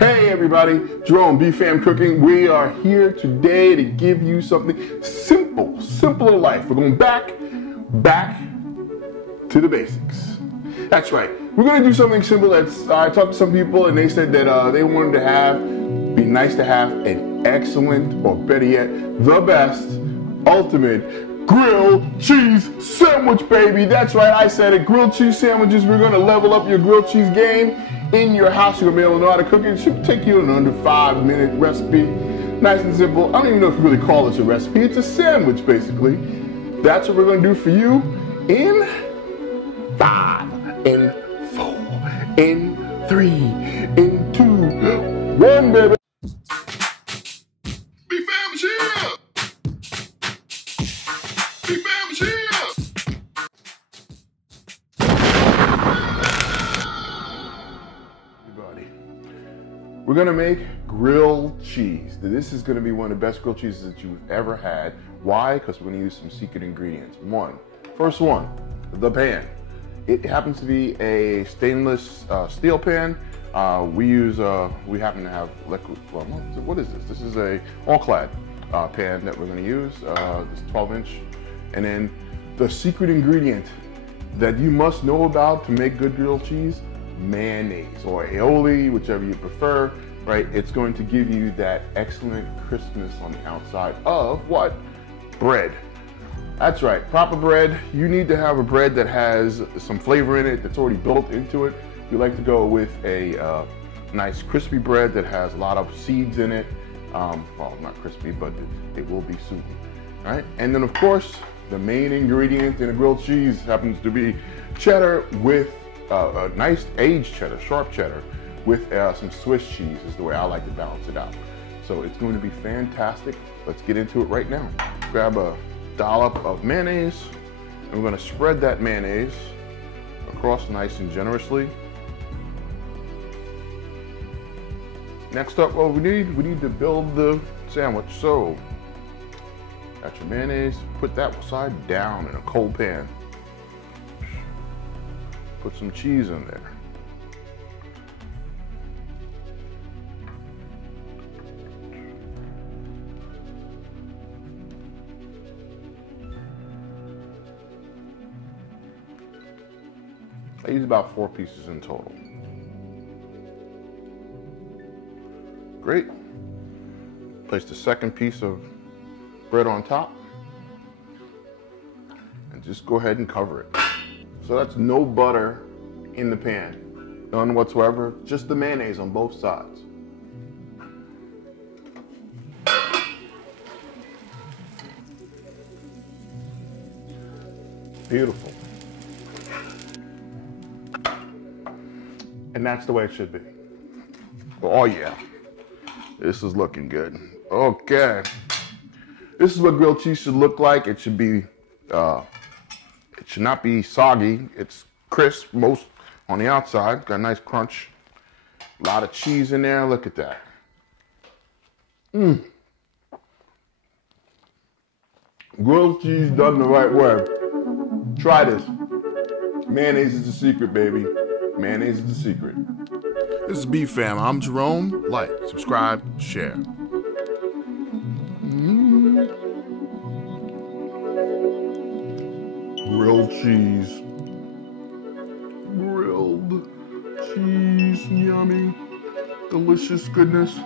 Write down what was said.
Hey everybody, Jerome, B.F.A.M cooking. We are here today to give you something simple, simpler life. We're going back to the basics. That's right. We're going to do something simple. I talked to some people and they said that they wanted to be nice to have an excellent, or better yet, the best, ultimate grilled cheese sandwich, baby. That's right, I said it. Grilled cheese sandwiches. We're going to level up your grilled cheese game in your house. You're going to be able to know how to cook it. It should take you an under 5-minute recipe. Nice and simple. I don't even know if you really call this a recipe. It's a sandwich, basically. That's what we're going to do for you in 5, in 4, in 3, in 2, 1, baby. B.F.A.M is here! B.F.A.M is here! We're gonna make grilled cheese. This is gonna be one of the best grilled cheeses that you've ever had. Why? Because we're gonna use some secret ingredients. First one, the pan. It happens to be a stainless steel pan. We happen to have liquid, well, what is this? This is a all-clad pan that we're gonna use, this 12-inch. And then the secret ingredient that you must know about to make good grilled cheese, mayonnaise or aioli, whichever you prefer, right? It's going to give you that excellent crispness on the outside of what? Bread. That's right, proper bread. You need to have a bread that has some flavor in it, that's already built into it. We like to go with a nice crispy bread that has a lot of seeds in it. Well, not crispy, but it will be soon, right? And then of course, the main ingredient in a grilled cheese happens to be cheddar with a nice aged cheddar, sharp cheddar, with some Swiss cheese is the way I like to balance it out. So it's going to be fantastic. Let's get into it right now. Grab a dollop of mayonnaise, and we're going to spread that mayonnaise across nice and generously. Next up, what we need to build the sandwich. So, got your mayonnaise, put that side down in a cold pan. Put some cheese in there. I use about 4 pieces in total. Great. Place the second piece of bread on top and just go ahead and cover it. So that's no butter in the pan, none whatsoever, just the mayonnaise on both sides. Beautiful. And that's the way it should be. Oh yeah, this is looking good. Okay, this is what grilled cheese should look like. It should be it should not be soggy. It's crisp most on the outside. Got a nice crunch. A lot of cheese in there. Look at that. Grilled cheese done the right way. Try this. Mayonnaise is the secret, baby. Mayonnaise is the secret. This is B.F.A.M. I'm Jerome. Like, subscribe, share. Grilled cheese. Grilled cheese, yummy, delicious goodness.